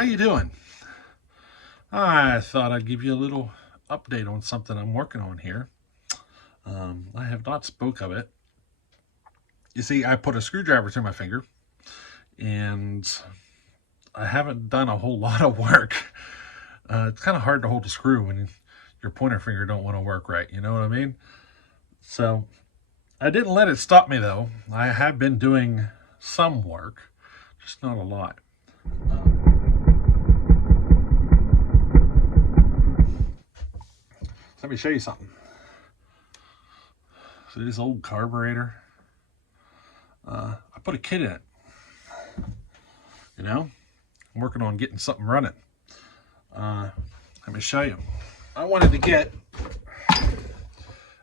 how you doing? I thought I'd give you a little update on something I'm working on here. I have not spoke of it. You see, I put a screwdriver through my finger, and I haven't done a whole lot of work. It's kind of hard to hold a screw when your pointer finger don't want to work right. You know what I mean? So I didn't let it stop me though. I have been doing some work, just not a lot. Let me show you something. So this old carburetor, I put a kit in it. You know, I'm working on getting something running. Let me show you. I wanted to get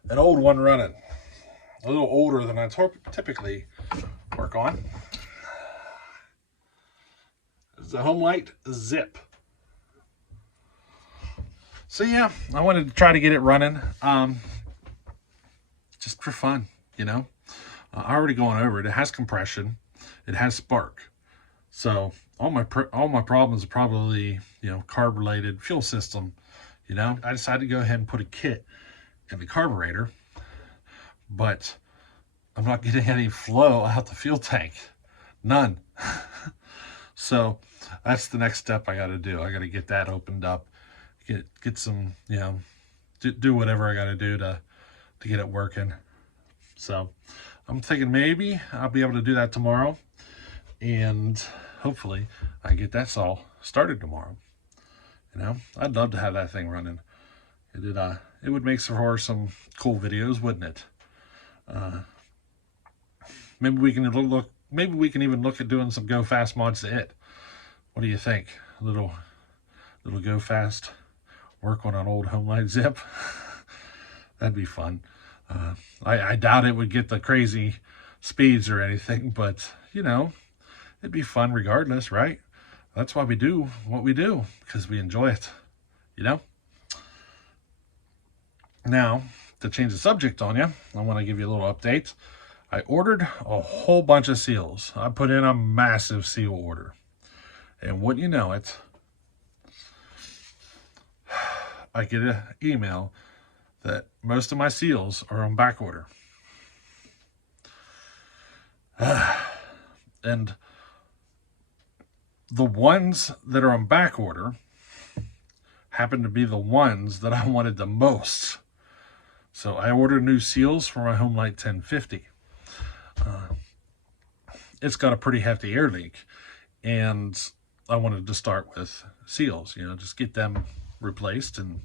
an old one running, a little older than I typically work on. It's a Homelite Zip. So yeah, I wanted to try to get it running, just for fun, you know. I already gone over it. It has compression, it has spark. So all my problems are probably, you know, carb related, fuel system. You know, I decided to go ahead and put a kit in the carburetor, but I'm not getting any flow out the fuel tank, none. So that's the next step I got to do. I got to get that opened up, get some, you know, do whatever I got to do to get it working. So I'm thinking maybe I'll be able to do that tomorrow, and hopefully I get that all started tomorrow. You know, I'd love to have that thing running. It would make for some cool videos, wouldn't it? Maybe we can look. Maybe we can even look at doing some go fast mods to it. What do you think? A little go fast work on an old Homelite Zip. That'd be fun. I doubt it would get the crazy speeds or anything, but you know, it'd be fun regardless, right? That's why we do what we do, because we enjoy it, you know? Now, to change the subject on you, I want to give you a little update. I ordered a whole bunch of seals. I put in a massive seal order. And wouldn't you know it, I get an email that most of my seals are on back order. And the ones that are on back order happen to be the ones that I wanted the most. So I ordered new seals for my Homelite 1050. It's got a pretty hefty air leak, and I wanted to start with seals, you know, just get them replaced, and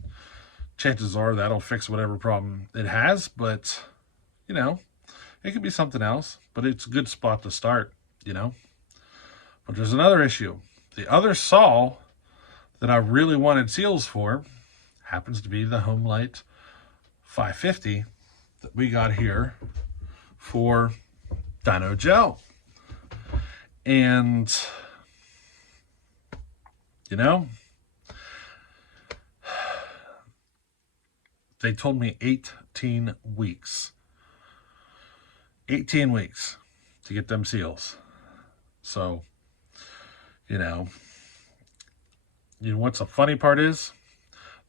chances are that'll fix whatever problem it has. But you know, it could be something else, but it's a good spot to start, you know. But there's another issue. The other saw that I really wanted seals for happens to be the Homelite 550 that we got here for Dyno Gel. And you know, they told me 18 weeks. 18 weeks to get them seals. So, you know what's the funny part is?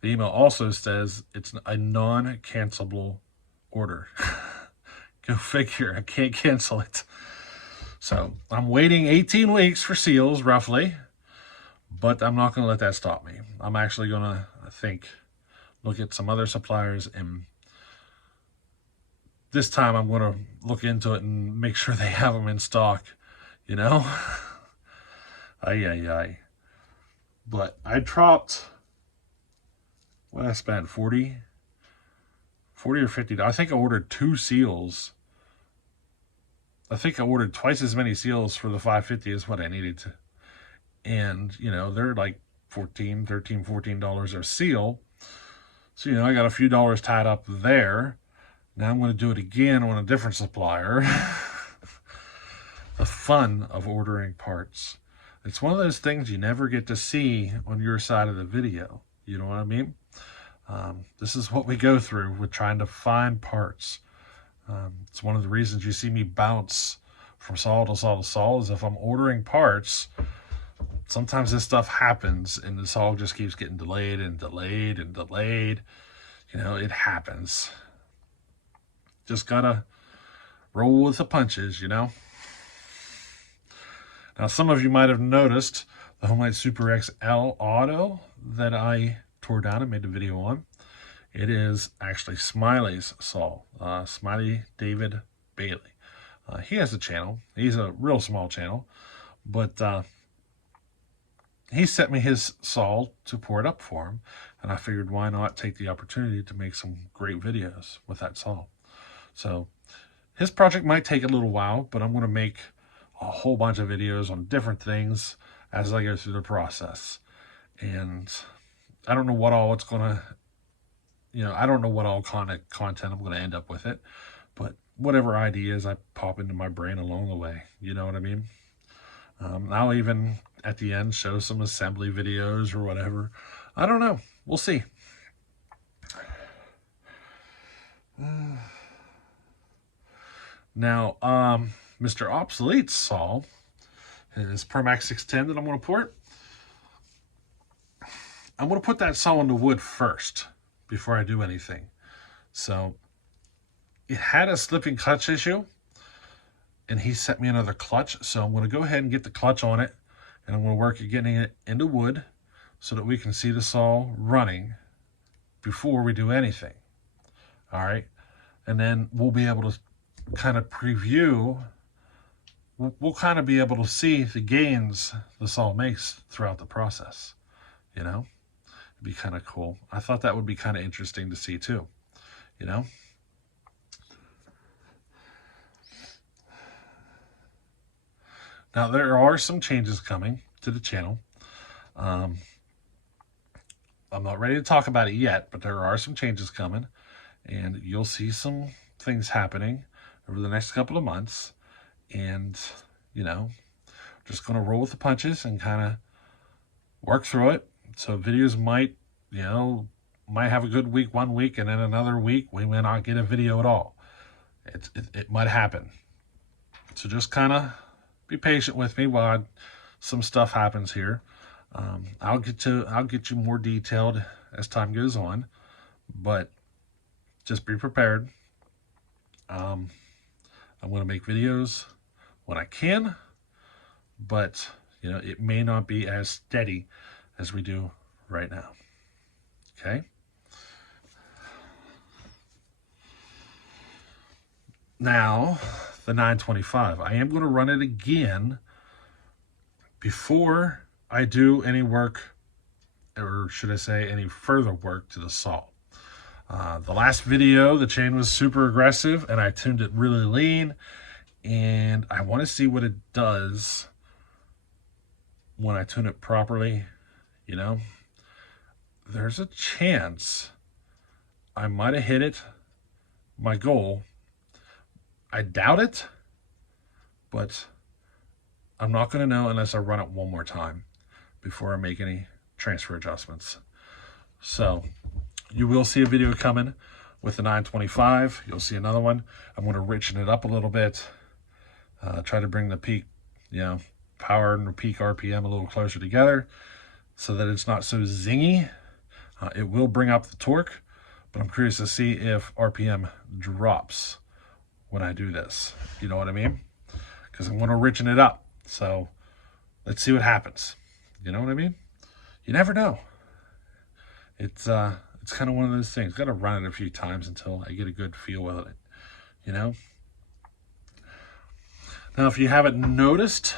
The email also says it's a non-cancelable order. Go figure, I can't cancel it. So I'm waiting 18 weeks for seals, roughly, but I'm not going to let that stop me. I'm actually going to, I think, look at some other suppliers, and this time I'm going to look into it and make sure they have them in stock, you know? Ay. But I dropped, what I spent, 40 or $50. I think I ordered 2 seals. I think I ordered twice as many seals for the 550 as what I needed to. And, you know, they're like $14 a seal. So, you know, I got a few dollars tied up there. Now I'm going to do it again on a different supplier. The fun of ordering parts. It's one of those things you never get to see on your side of the video. You know what I mean? This is what we go through with trying to find parts. It's one of the reasons you see me bounce from saw to saw to saw, is if I'm ordering parts, sometimes this stuff happens and the saw just keeps getting delayed and delayed and delayed. You know, it happens. Just gotta roll with the punches, you know. Now, some of you might have noticed the Homelite Super XL Auto that I tore down and made a video on. It is actually Smiley's saw, Smiley David Bailey. He has a channel. He's a real small channel, but he sent me his saw to pour it up for him, and I figured why not take the opportunity to make some great videos with that saw. So his project might take a little while, but I'm going to make a whole bunch of videos on different things as I go through the process. And I don't know what all it's going to, you know, I don't know what all content I'm going to end up with it, but whatever ideas I pop into my brain along the way, you know what I mean? I'll even at the end show some assembly videos or whatever. I don't know. We'll see. Now, Mr. Obsolete's saw is Permax 610 that I'm going to port. I'm going to put that saw into wood first before I do anything. So it had a slipping clutch issue, and he sent me another clutch. So I'm going to go ahead and get the clutch on it, and I'm going to work at getting it into wood so that we can see the saw running before we do anything. All right. And then we'll be able to kind of preview, we'll kind of be able to see the gains the saw makes throughout the process. You know, it'd be kind of cool. I thought that would be kind of interesting to see too, you know. Now, there are some changes coming to the channel. I'm not ready to talk about it yet, but there are some changes coming, and you'll see some things happening over the next couple of months. And, you know, just going to roll with the punches and kind of work through it. So videos might, you know, might have a good week one week, and then another week we may not get a video at all. It might happen. So just kind of be patient with me while some stuff happens here. I'll get you more detailed as time goes on, but just be prepared. I'm going to make videos when I can, but you know, it may not be as steady as we do right now. Okay. Now, the 925. I am going to run it again before I do any work, or should I say any further work to the saw. The last video, the chain was super aggressive and I tuned it really lean, and I want to see what it does when I tune it properly. You know, there's a chance I might have hit it, my goal. I doubt it, but I'm not going to know unless I run it one more time before I make any transfer adjustments. So you will see a video coming with the 925. You'll see another one. I'm going to richen it up a little bit, try to bring the peak, you know, power and the peak RPM a little closer together so that it's not so zingy. It will bring up the torque, but I'm curious to see if RPM drops when I do this. You know what I mean? Because I'm going to richen it up. So let's see what happens. You know what I mean? You never know. It's kind of one of those things. Got to run it a few times until I get a good feel with it. You know? Now, if you haven't noticed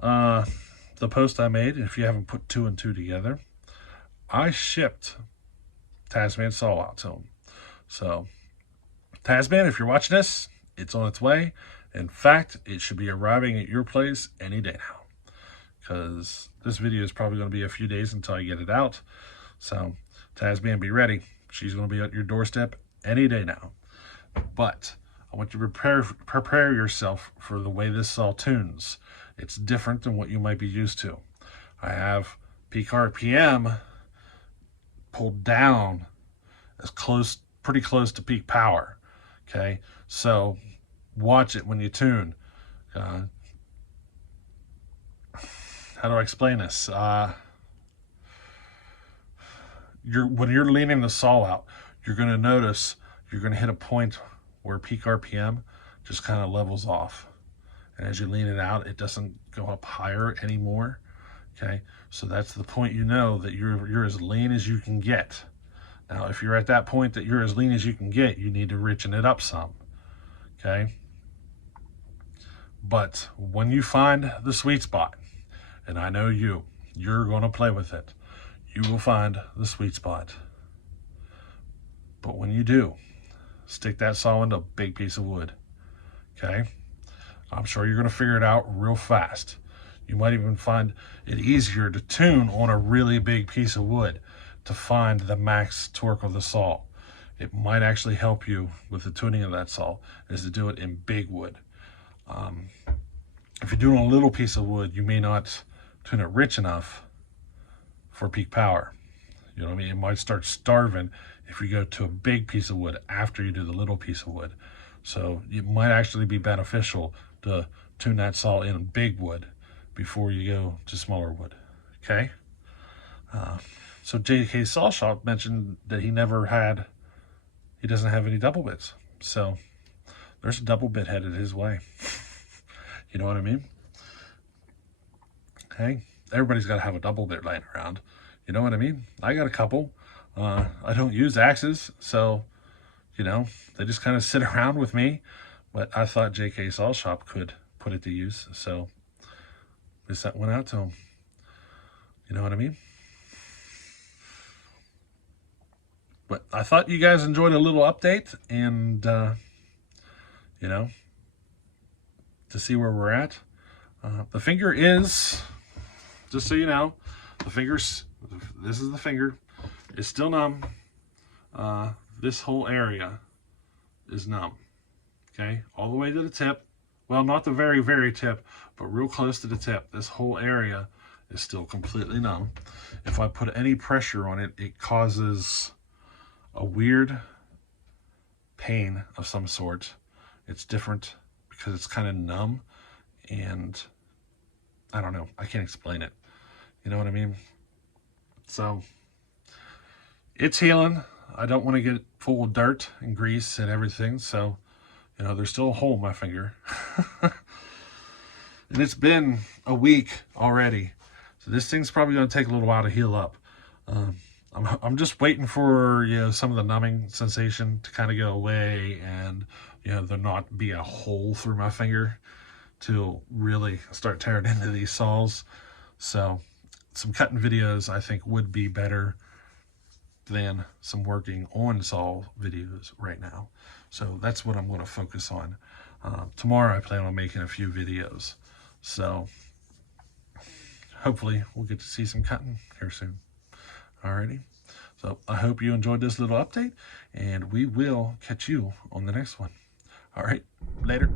the post I made, if you haven't put two and two together, I shipped TazMan saw out to him. So, TazMan, if you're watching this, it's on its way. In fact, it should be arriving at your place any day now, because this video is probably going to be a few days until I get it out. So, TazMan, be ready. She's going to be at your doorstep any day now. But I want you to prepare yourself for the way this saw tunes. It's different than what you might be used to. I have peak RPM pulled down as close, pretty close to peak power. Okay, so watch it when you tune. how do I explain this? When you're leaning the saw out, you're going to notice you're going to hit a point where peak RPM just kind of levels off. And as you lean it out, it doesn't go up higher anymore. Okay, so that's the point you know that you're as lean as you can get. Now, if you're at that point that you're as lean as you can get, you need to richen it up some. Okay, but when you find the sweet spot, and I know you're going to play with it, you will find the sweet spot. But when you do, stick that saw into a big piece of wood. Okay, I'm sure you're going to figure it out real fast. You might even find it easier to tune on a really big piece of wood to find the max torque of the saw. It might actually help you with the tuning of that saw, is to do it in big wood. If you're doing a little piece of wood, you may not tune it rich enough for peak power. You know what I mean? It might start starving if you go to a big piece of wood after you do the little piece of wood. So it might actually be beneficial to tune that saw in big wood before you go to smaller wood. Okay? So JK Saw Shop mentioned that he doesn't have any double bits. So there's a double bit headed his way. You know what I mean? Hey, everybody's got to have a double bit laying around. You know what I mean? I got a couple. I don't use axes, so, you know, they just kind of sit around with me. But I thought JK Saw Shop could put it to use, so we sent one out to him. You know what I mean? But I thought you guys enjoyed a little update, and, you know, to see where we're at. The finger is, just so you know, this is the finger, it's still numb. This whole area is numb. Okay, all the way to the tip. Well, not the very, very tip, but real close to the tip. This whole area is still completely numb. If I put any pressure on it, it causes a weird pain of some sort. It's different because it's kind of numb, and I don't know. I can't explain it. You know what I mean? So it's healing. I don't want to get full of dirt and grease and everything. So, you know, there's still a hole in my finger. And it's been a week already. So this thing's probably going to take a little while to heal up. I'm just waiting for, you know, some of the numbing sensation to kind of go away, and, you know, there not be a hole through my finger to really start tearing into these saws. So some cutting videos I think would be better than some working on saw videos right now. So that's what I'm going to focus on. Tomorrow I plan on making a few videos. So hopefully we'll get to see some cutting here soon. Alrighty. So I hope you enjoyed this little update, and we will catch you on the next one. All right, later.